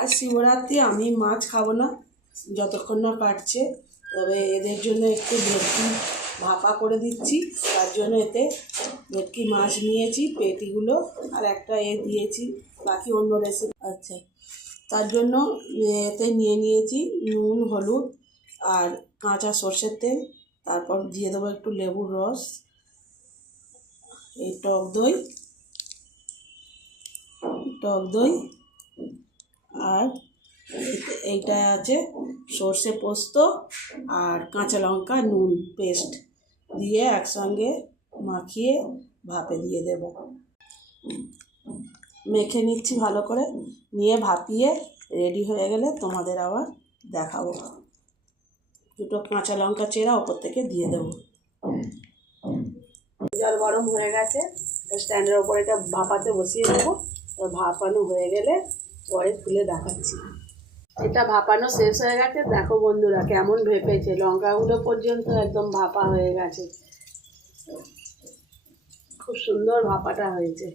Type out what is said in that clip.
আজ শিবরাত্রি, আমি মাছ খাবো না যতক্ষণ না কাটছে। তবে এদের জন্য একটু ভেটকি ভাপা করে দিচ্ছি। তার জন্য এতে ভেটকি মাছ নিয়েছি পেটিগুলো, আর একটা দিয়েছি, বাকি অন্য রেসিপি। আচ্ছা, তার জন্য এতে নিয়েছি নুন, হলুদ আর কাঁচা সর্ষের তেল। তারপর দিয়ে দেবো একটু লেবুর রস, এই টক দই আর এইটা আছে সর্ষে পোস্ত আর কাঁচা লঙ্কা নুন পেস্ট দিয়ে একসঙ্গে মাখিয়ে ভাপে দিয়ে দেব। মেখে নিচ্ছি ভালো করে, নিয়ে ভাপিয়ে রেডি হয়ে গেলে তোমাদের আবার দেখাবো। দুটো কাঁচা লঙ্কা চেরা ওপর থেকে দিয়ে দেবো। জল গরম হয়ে গেছে, স্ট্যান্ডের ওপর এটা ভাপাতে বসিয়ে দেবো। ভাপানো হয়ে গেলে পরে খুলে দেখাচ্ছি। এটা ভাপানো শেষ হয়ে গেছে, দেখো বন্ধুরা কেমন ভেপেছে, লঙ্কাগুলো পর্যন্ত একদম ভাপা হয়ে গেছে, খুব সুন্দর ভাপাটা হয়েছে।